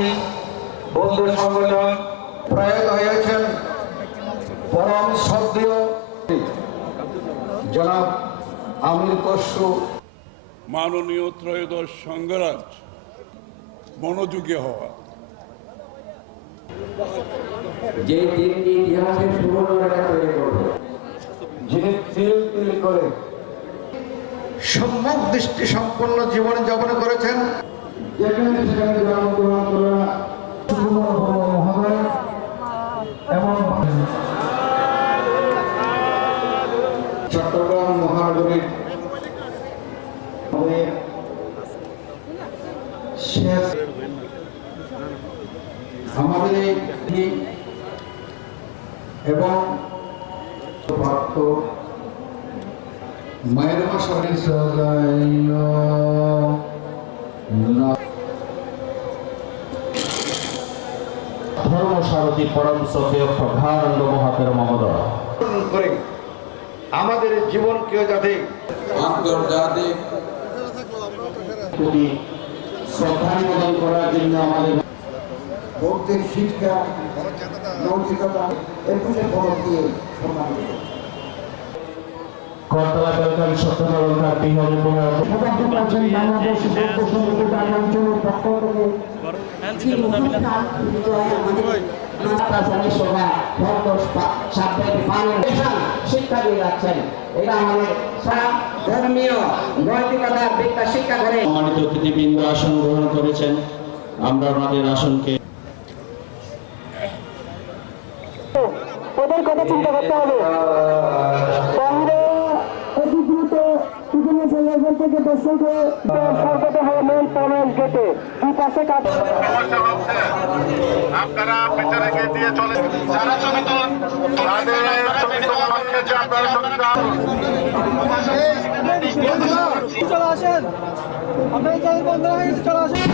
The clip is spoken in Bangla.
আদিবাসী বন্ধু সংগঠন প্রয়াত হয়েছেন পরম শ্রদ্ধেয় জনাব আমির খসরু। মাননীয় ত্রয়োদশ সংঘরাজ মনোযোগী হওয়া, যে দিনটি ইতিহাসের সুবর্ণরেখা তৈরি করবে, যিনি তিল তিল করে সম্যক দৃষ্টি সম্পন্ন জীবন যাপন করেছেন, যেখানে সেখানে জন্মগ্রহণ করা মহোদয় এবং চট্টগ্রাম মহানগরীর শেষ আমাদের এই এবং মায়ের মাসে ধর্মসারথী পরম শ্রদ্ধেয় প্রধানন্দ মহাতের মহোদয় করে আমাদের জীবনকে যাতে আন্তর্জাতিক প্রতি শ্রদ্ধা নিবেদন করার জন্য আমাদের ভৌতিক শিক্ষা নৈতিকতা একুশে খবর দিয়ে সম্মান করতলা বেলকান সত্যনারায়ণ বিহারী বাংলাদেশ বৌদ্ধ সমিতি গ্রামাঞ্চলের পক্ষ থেকে শিক্ষা দিয়ে যাচ্ছেন। এটা আমাদের ধর্মীয় নৈতিকতার বিকাশ শিক্ষা করে। সম্মানিত অতিথিবৃন্দ আসন গ্রহণ করেছেন, আমরা ওনাদের আসনকে ওদের কথা চিন্তা করতে হবে। অতি দ্রুত থেকে দর্শক সরকারে হবে মেন প্রবেশ গেটে দুই পাশে কাজ আপনারা পেছনে গিয়ে দিয়ে চলে যারা ছবি তুলুন তাদের ছবি তোলা হচ্ছে আপনারা ছবি চলে আসেন, আপনারা বন্ধ হয়ে গেছে, চলে আসেন।